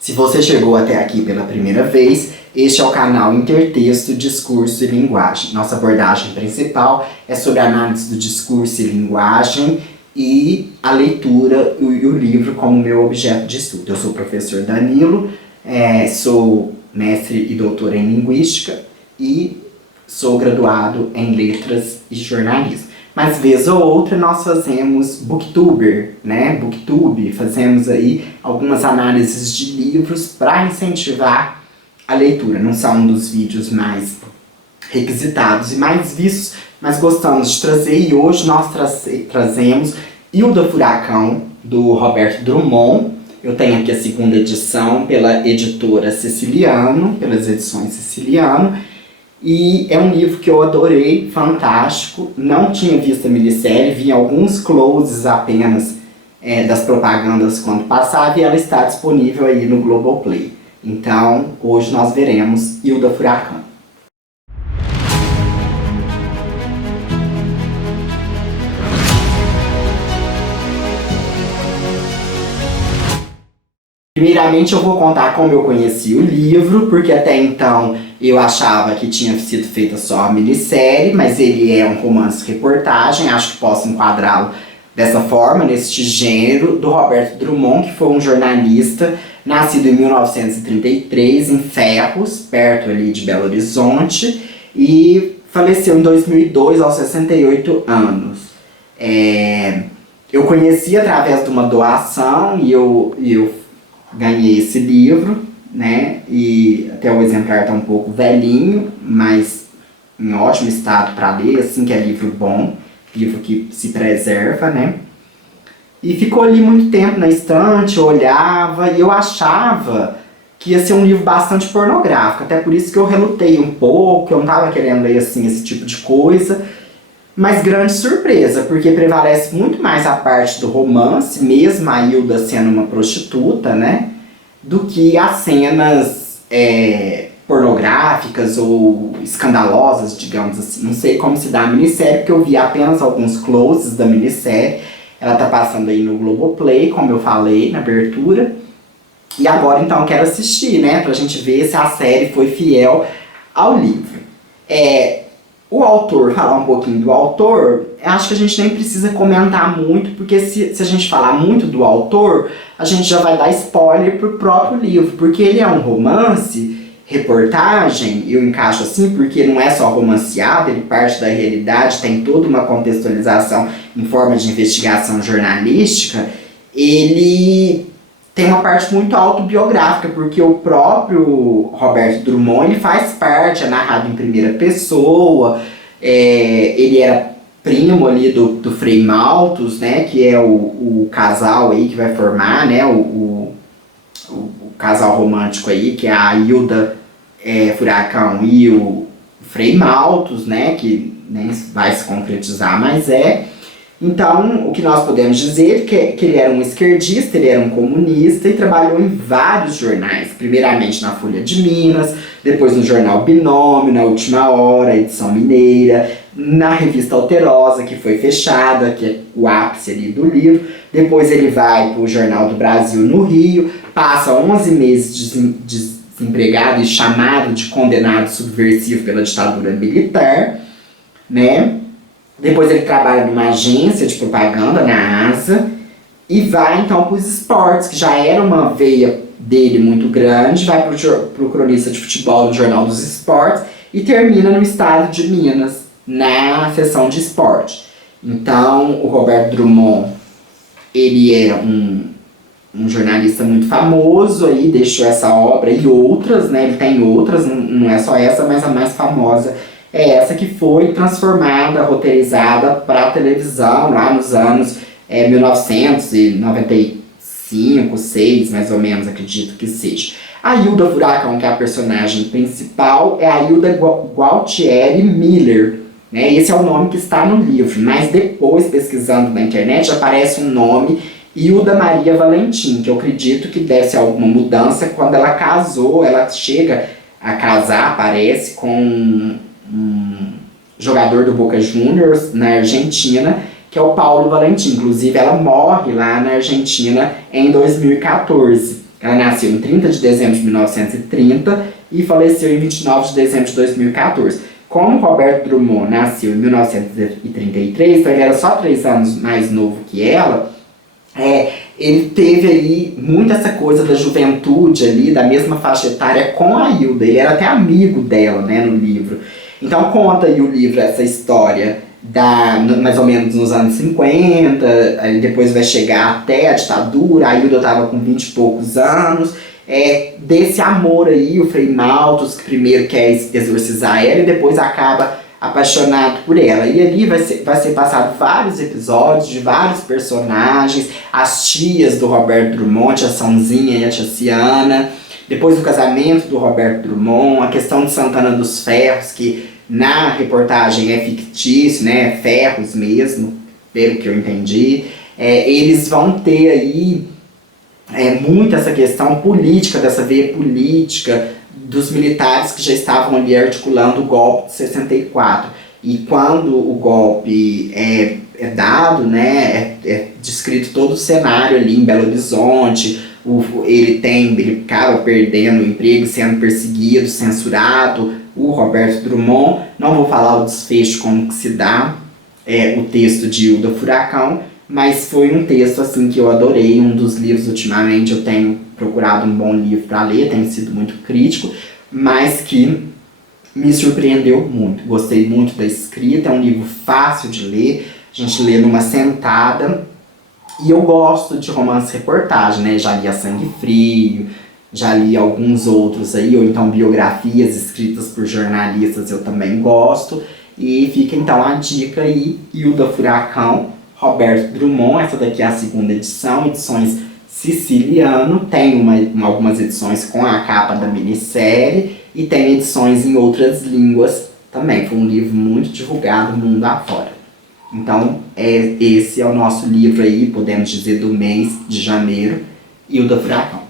Se você chegou até aqui pela primeira vez, este é o canal Intertexto, Discurso e Linguagem. Nossa abordagem principal é sobre a análise do discurso e linguagem e a leitura e o livro como meu objeto de estudo. Eu sou o professor Danilo, sou mestre e doutor em Linguística e sou graduado em Letras e Jornalismo. Mas vez ou outra nós fazemos booktuber, né? Booktube, fazemos aí algumas análises de livros para incentivar a leitura. Não são um dos vídeos mais requisitados e mais vistos, mas gostamos de trazer, e hoje nós trazemos Hilda Furacão, do Roberto Drummond. Eu tenho aqui a segunda edição pela editora Siciliano, pelas edições Siciliano. E é um livro que eu adorei, fantástico. Não tinha visto a minissérie, vi alguns closes apenas das propagandas quando passava, e ela está disponível aí no Globoplay. Então, hoje nós veremos Hilda Furacão. Primeiramente eu vou contar como eu conheci o livro, porque até então eu achava que tinha sido feita só a minissérie, mas ele é um romance-reportagem, acho que posso enquadrá-lo dessa forma, neste gênero, do Roberto Drummond, que foi um jornalista nascido em 1933 em Ferros, perto ali de Belo Horizonte, e faleceu em 2002 aos 68 anos. Eu conheci através de uma doação e eu ganhei esse livro, né? E até o exemplar está um pouco velhinho, mas em ótimo estado para ler, assim, que é livro bom, livro que se preserva, né? E ficou ali muito tempo na estante, eu olhava e eu achava que ia ser um livro bastante pornográfico, até por isso que eu relutei um pouco, eu não estava querendo ler assim, esse tipo de coisa. Mas grande surpresa, porque prevalece muito mais a parte do romance, mesmo a Hilda sendo uma prostituta, né? Do que as cenas pornográficas ou escandalosas, digamos assim. Não sei como se dá a minissérie, porque eu vi apenas alguns closes da minissérie. Ela tá passando aí no Globoplay, como eu falei na abertura. E agora então eu quero assistir, né? Pra gente ver se a série foi fiel ao livro. O autor, falar um pouquinho do autor, acho que a gente nem precisa comentar muito, porque se a gente falar muito do autor, a gente já vai dar spoiler pro próprio livro, porque ele é um romance, reportagem, eu encaixo assim, porque não é só romanceado, ele parte da realidade, tem toda uma contextualização em forma de investigação jornalística. Ele tem uma parte muito autobiográfica, porque o próprio Roberto Drummond, ele faz parte, é narrado em primeira pessoa, ele era primo ali do Frei Maltos, né, que é o casal aí que vai formar, né, o casal romântico aí, que é a Hilda Furacão e o Frei Maltos, né, que nem vai se concretizar, mas Então, o que nós podemos dizer é que ele era um esquerdista, ele era um comunista e trabalhou em vários jornais. Primeiramente na Folha de Minas, depois no jornal Binômio, na Última Hora, Edição Mineira, na revista Alterosa, que foi fechada, que é o ápice ali do livro. Depois ele vai para o Jornal do Brasil no Rio, passa 11 meses desempregado e chamado de condenado subversivo pela ditadura militar, né? Depois ele trabalha numa agência de propaganda, na ASA, e vai então para os esportes, que já era uma veia dele muito grande, vai para o cronista de futebol no Jornal dos Esportes e termina no estado de Minas, na seção de esporte. Então, o Roberto Drummond, ele era um jornalista muito famoso, aí deixou essa obra e outras, né? Ele tem outras, não é só essa, mas a mais famosa é essa, que foi transformada, roteirizada para a televisão lá nos anos 1995, 6, mais ou menos, acredito que seja. A Hilda Furacão, que é a personagem principal, é a Hilda Gualtieri Miller, né? Esse é o nome que está no livro, mas depois, pesquisando na internet, aparece um nome, Hilda Maria Valentim, que eu acredito que deve ser alguma mudança. Quando ela casou, ela chega a casar, parece, com um jogador do Boca Juniors na Argentina, que é o Paulo Valentim. Inclusive ela morre lá na Argentina em 2014. Ela nasceu em 30 de dezembro de 1930 e faleceu em 29 de dezembro de 2014. Como Roberto Drummond nasceu em 1933, então ele era só 3 anos mais novo que ela, ele teve aí muito essa coisa da juventude ali, da mesma faixa etária com a Hilda. Ele era até amigo dela, né, no livro. Então conta aí o livro essa história mais ou menos nos anos 50, aí depois vai chegar até a ditadura, a Hilda estava com 20 e poucos anos, desse amor aí, o Frei Maltos, que primeiro quer exorcizar ela e depois acaba apaixonado por ela. E ali vai ser passado vários episódios de vários personagens, as tias do Roberto Drummond, a Sãozinha e a tia Ciana, depois o casamento do Roberto Drummond, a questão de Santana dos Ferros, que na reportagem é fictício, né, ferros mesmo, pelo que eu entendi. Eles vão ter aí muito essa questão política, dessa veia política dos militares que já estavam ali articulando o golpe de 64. E quando o golpe é dado, né, é descrito todo o cenário ali em Belo Horizonte. Ele acaba perdendo o emprego, sendo perseguido, censurado, o Roberto Drummond. Não vou falar o desfecho, como que se dá o texto de Hilda Furacão, mas foi um texto assim que eu adorei, um dos livros ultimamente eu tenho procurado um bom livro para ler, tenho sido muito crítico, mas que me surpreendeu muito. Gostei muito da escrita, é um livro fácil de ler, a gente lê numa sentada, e eu gosto de romance-reportagem, né? Já li A Sangue Frio, já li alguns outros aí, ou então biografias escritas por jornalistas, eu também gosto. E fica então a dica aí, Hilda Furacão, Roberto Drummond, essa daqui é a segunda edição, edições Siciliano, tem algumas edições com a capa da minissérie e tem edições em outras línguas também. Foi um livro muito divulgado mundo afora. Então, esse é o nosso livro aí, podemos dizer, do mês de janeiro, Hilda Furacão.